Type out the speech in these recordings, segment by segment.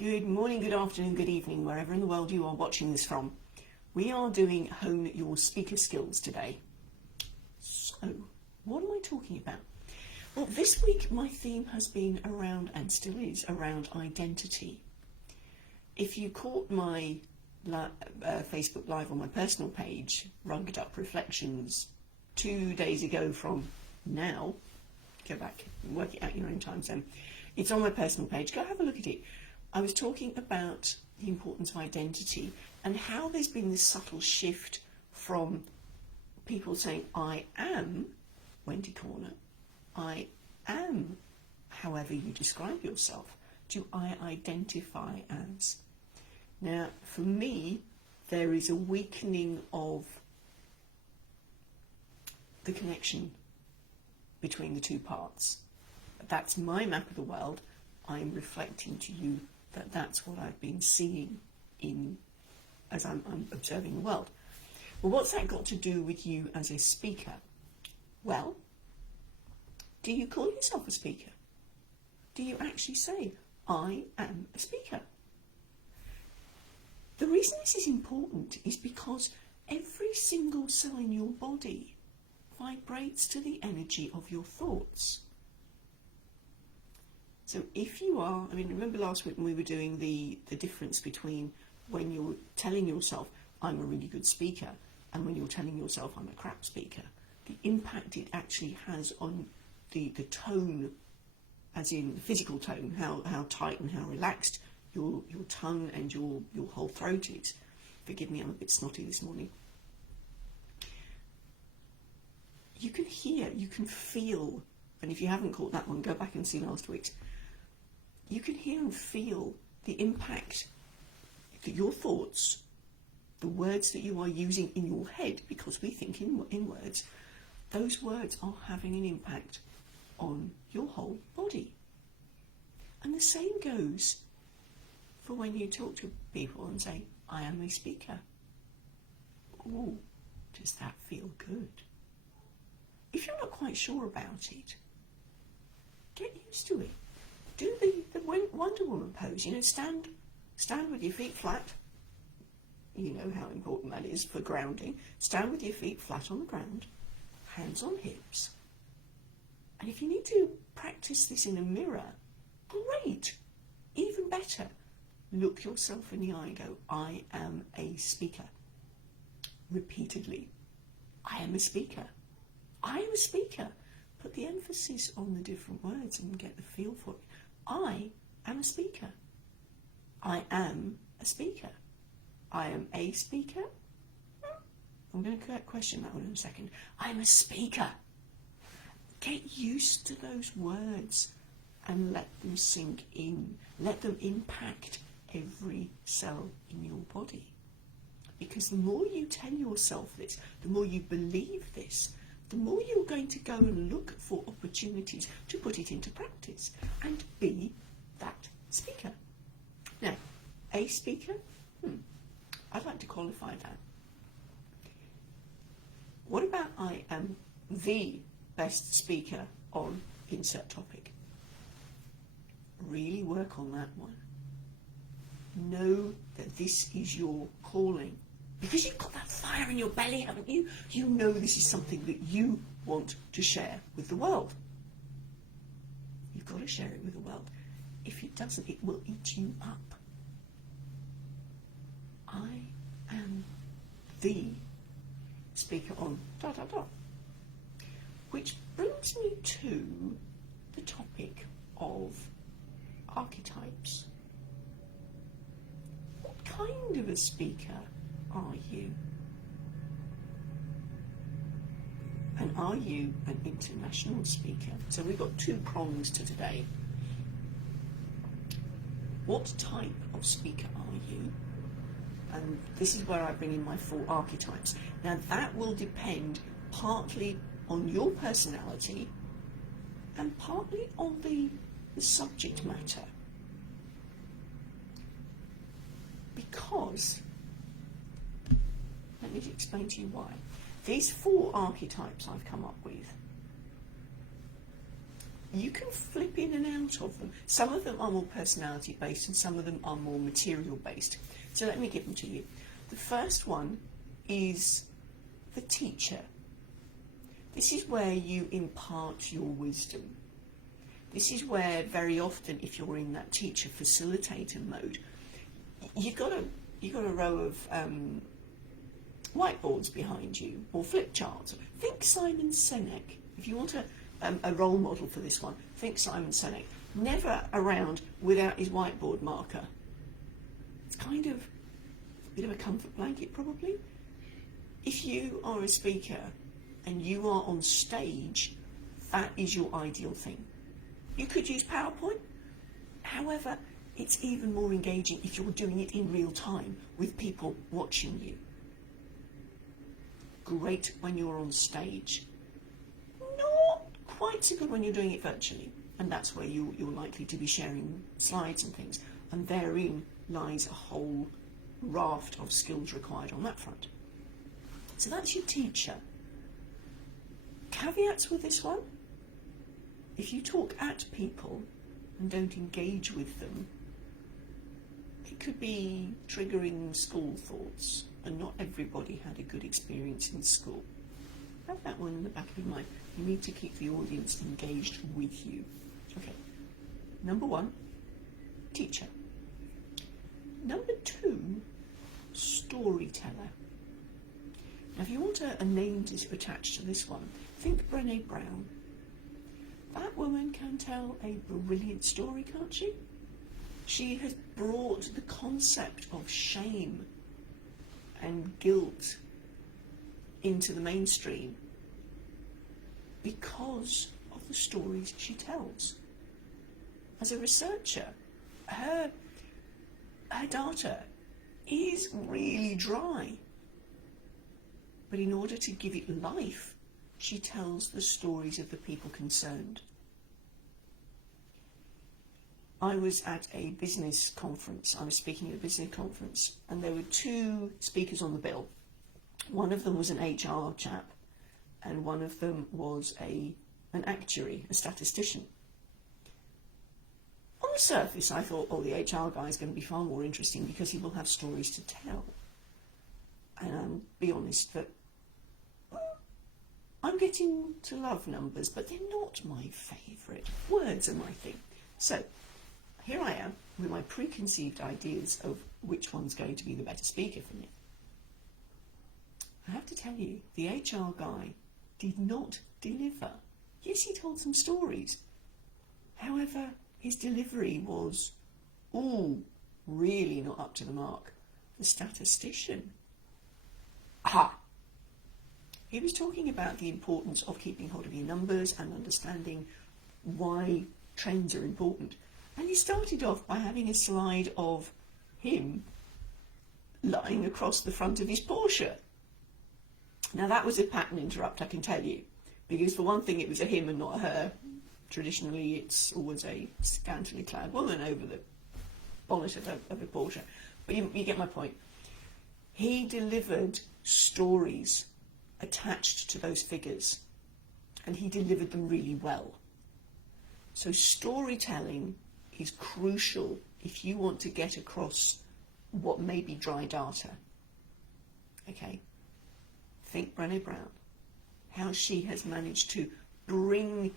Good morning, good afternoon, good evening, wherever in the world you are watching this from. We are doing Hone Your Speaker Skills today. So, what am I talking about? Well, this week my theme has been around, and still is, around identity. If you caught my Facebook Live on my personal page, Rugged Up Reflections, 2 days ago from now, go back and work it out your own time zone. It's on my personal page, go have a look at it. I was talking about the importance of identity and how there's been this subtle shift from people saying, I am Wendy Corner, I am however you describe yourself, to I identify as. Now, for me, there is a weakening of the connection between the two parts. That's my map of the world. I'm reflecting to you that that's what I've been seeing as I'm observing the world. Well, what's that got to do with you as a speaker? Well, do you call yourself a speaker? Do you actually say, I am a speaker? The reason this is important is because every single cell in your body vibrates to the energy of your thoughts. So if you are, remember last week when we were doing the difference between when you're telling yourself, I'm a really good speaker, and when you're telling yourself, I'm a crap speaker, the impact it actually has on the tone, as in the physical tone, how tight and how relaxed your tongue and your whole throat is. Forgive me, I'm a bit snotty this morning. You can hear, you can feel, and if you haven't caught that one, go back and see last week's. You can hear and feel the impact that your thoughts, the words that you are using in your head, because we think in words, those words are having an impact on your whole body. And the same goes for when you talk to people and say, I am a speaker. Oh, does that feel good? If you're not quite sure about it, get used to it. Do the Wonder Woman pose, stand with your feet flat. You know how important that is for grounding. Stand with your feet flat on the ground, hands on hips. And if you need to practice this in a mirror, great, even better. Look yourself in the eye and go, I am a speaker. Repeatedly. I am a speaker. I am a speaker. Put the emphasis on the different words and get the feel for it. I am a speaker. I am a speaker. I am a speaker. I'm going to question that one in a second. I'm a speaker. Get used to those words and let them sink in. Let them impact every cell in your body. Because the more you tell yourself this, the more you believe this, the more you're going to go and look for opportunities to put it into practice and be that speaker. Now, a speaker? I'd like to qualify that. What about I am the best speaker on insert topic? Really work on that one. Know that this is your calling. Because you've got that fire in your belly, haven't you? You know this is something that you want to share with the world. You've got to share it with the world. If it doesn't, it will eat you up. I am the speaker on ... Which brings me to the topic of archetypes. What kind of a speaker are you? And are you an international speaker? So we've got two prongs to today. What type of speaker are you? And this is where I bring in my 4 archetypes. Now that will depend partly on your personality and partly on the subject matter. Because let me explain to you why. These 4 archetypes I've come up with you can flip in and out of them. Some of them are more personality based and some of them are more material based. So let me give them to you. The first one is the teacher. This is where you impart your wisdom. This is where very often, if you're in that teacher facilitator mode, you've got a row of whiteboards behind you or flip charts. Think Simon Sinek. If you want a role model for this one, think Simon Sinek. Never around without his whiteboard marker. It's kind of a bit of a comfort blanket, probably. If you are a speaker and you are on stage, that is your ideal thing. You could use PowerPoint. However, it's even more engaging if you're doing it in real time with people watching you. Great when you're on stage. Not quite so good when you're doing it virtually. And that's where you're likely to be sharing slides and things. And therein lies a whole raft of skills required on that front. So that's your teacher. Caveats with this one. If you talk at people and don't engage with them, it could be triggering school thoughts, and not everybody had a good experience in school. Have that one in the back of your mind. You need to keep the audience engaged with you. Okay. Number 1, teacher. Number 2, storyteller. Now, if you want a name to attach to this one, think Brené Brown. That woman can tell a brilliant story, can't she? She has brought the concept of shame and guilt into the mainstream because of the stories she tells. As a researcher, her data is really dry. But in order to give it life, she tells the stories of the people concerned. I was at a business conference. I was speaking at a business conference, and there were 2 speakers on the bill. One of them was an HR chap, and one of them was an actuary, a statistician. On the surface, I thought, oh, the HR guy is going to be far more interesting because he will have stories to tell. And I'll be honest that I'm getting to love numbers, but they're not my favourite. Words are my thing. So here I am with my preconceived ideas of which one's going to be the better speaker for me. I have to tell you, the HR guy did not deliver. Yes, he told some stories. However, his delivery was, really not up to the mark. The statistician. Aha! He was talking about the importance of keeping hold of your numbers and understanding why trends are important. And he started off by having a slide of him lying across the front of his Porsche. Now that was a pattern interrupt, I can tell you, because for one thing it was a him and not a her. Traditionally it's always a scantily clad woman over the bonnet of a Porsche. But you get my point. He delivered stories attached to those figures, and he delivered them really well. So storytelling is crucial if you want to get across what may be dry data. Okay, think Brené Brown, how she has managed to bring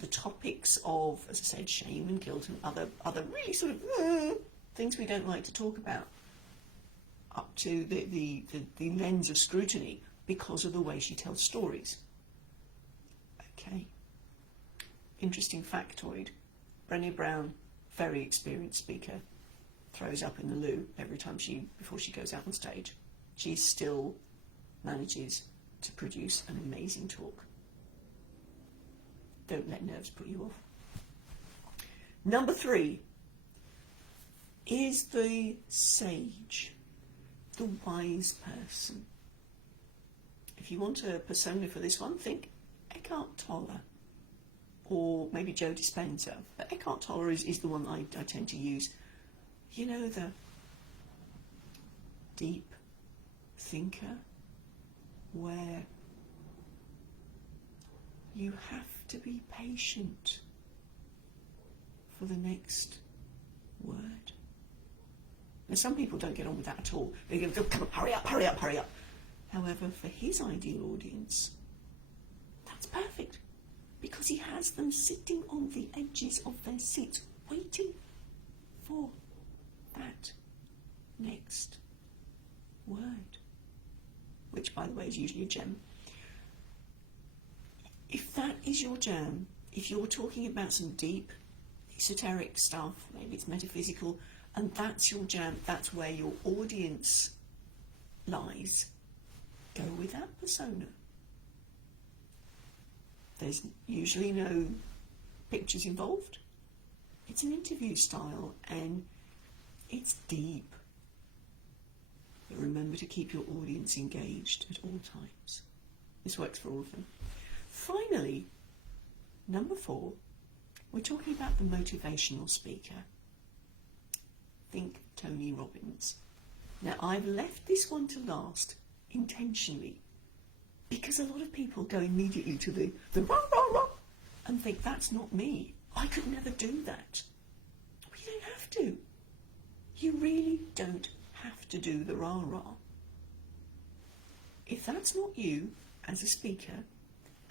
the topics of, as I said, shame and guilt and other really sort of things we don't like to talk about up to the lens of scrutiny because of the way she tells stories. Okay. Interesting factoid. Brené Brown, very experienced speaker, throws up in the loo every time before she goes out on stage. She still manages to produce an amazing talk. Don't let nerves put you off. Number 3 is the sage, the wise person. If you want a persona for this one, think Eckhart Tolle or maybe Joe Dispenza. But Eckhart Tolle is the one I tend to use. You know, the deep thinker where you have to be patient for the next word. Now, some people don't get on with that at all. They go, come on, hurry up, hurry up, hurry up. However, for his ideal audience, that's perfect, because he has them sitting on the edges of their seats, waiting for that next word, which, by the way, is usually a gem. If that is your jam, if you're talking about some deep, esoteric stuff, maybe it's metaphysical, and that's your jam, that's where your audience lies, go with that persona. There's usually no pictures involved. It's an interview style, and it's deep. But remember to keep your audience engaged at all times. This works for all of them. Finally, number 4, we're talking about the motivational speaker. Think Tony Robbins. Now, I've left this one to last intentionally, because a lot of people go immediately to the rah, rah, rah, and think, that's not me. I could never do that. Well, you don't have to. You really don't have to do the rah, rah. If that's not you as a speaker,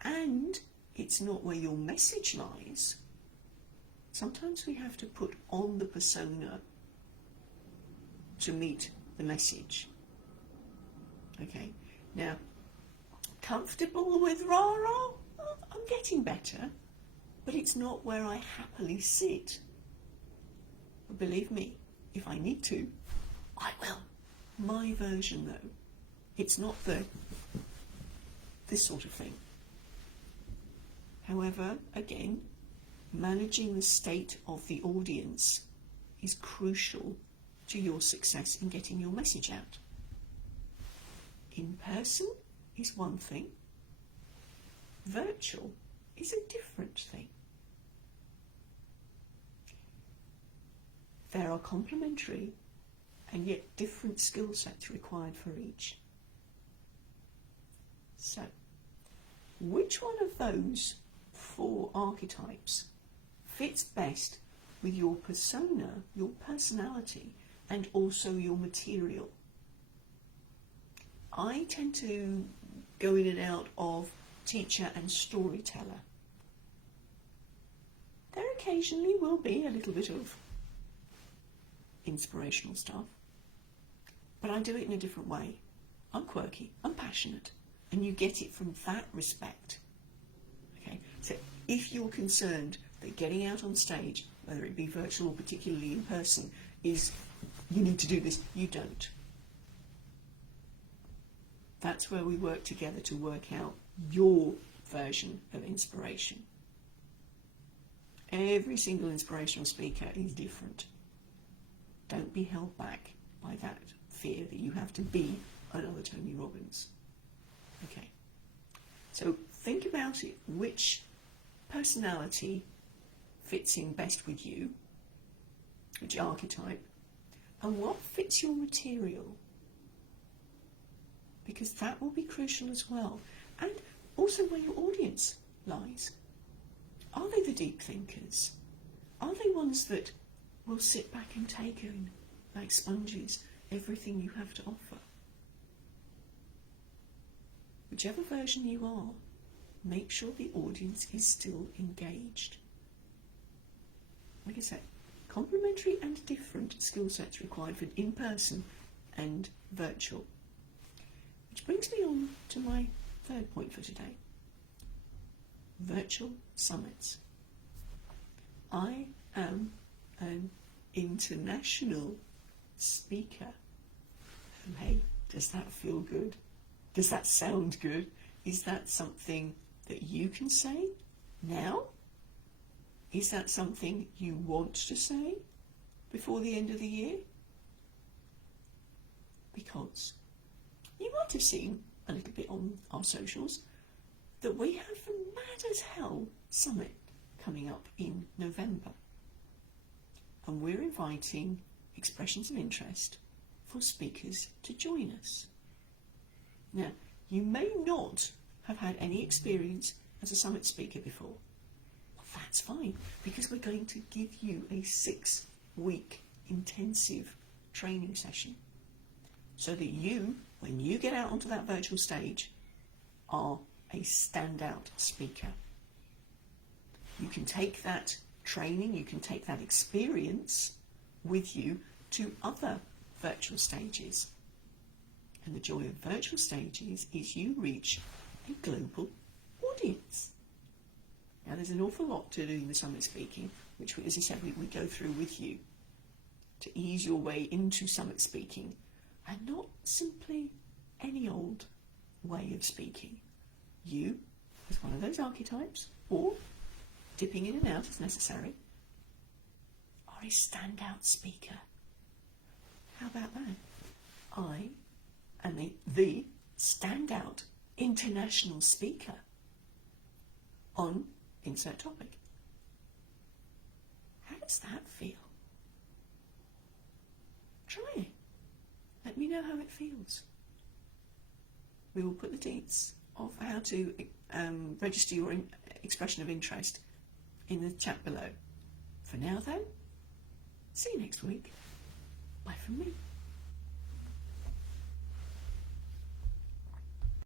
and it's not where your message lies, sometimes we have to put on the persona to meet the message. Okay, now, comfortable with rah-rah? Well, I'm getting better, but it's not where I happily sit. But believe me, if I need to, I will. My version, though, it's not this sort of thing. However, again, managing the state of the audience is crucial to your success in getting your message out. In person is one thing, virtual is a different thing. There are complementary and yet different skill sets required for each. So, which one of those 4 archetypes fits best with your persona, your personality, and also your material? I tend to go in and out of teacher and storyteller. There occasionally will be a little bit of inspirational stuff, but I do it in a different way. I'm quirky, I'm passionate, and you get it from that respect. Okay, so if you're concerned that getting out on stage, whether it be virtual or particularly in person, is you need to do this, you don't. That's where we work together to work out your version of inspiration. Every single inspirational speaker is different. Don't be held back by that fear that you have to be another Tony Robbins. Okay, so think about it. Which personality fits in best with you, which archetype, and what fits your material? Because that will be crucial as well. And also where your audience lies. Are they the deep thinkers? Are they ones that will sit back and take in, like sponges, everything you have to offer? Whichever version you are, make sure the audience is still engaged. Like I said, complementary and different skill sets required for in-person and virtual. Which brings me on to my 3rd point for today. Virtual summits. I am an international speaker. And hey, does that feel good? Does that sound good? Is that something that you can say now? Is that something you want to say before the end of the year? Because you might have seen a little bit on our socials that we have the Mad as Hell Summit coming up in November. And we're inviting expressions of interest for speakers to join us. Now, you may not have had any experience as a summit speaker before. Well, that's fine, because we're going to give you a 6-week intensive training session so that you, when you get out onto that virtual stage, are a standout speaker. You can take that training, you can take that experience with you to other virtual stages. And the joy of virtual stages is you reach a global audience. Now, there's an awful lot to doing the summit speaking, which, as I said, we go through with you to ease your way into summit speaking, and not simply any old way of speaking. You, as one of those archetypes, or dipping in and out as necessary, are a standout speaker. How about that? I am the standout international speaker on insert topic. How does that feel? Try it. Let me know how it feels. We will put the deets of how to register your expression of interest in the chat below. For now, though, see you next week. Bye from me.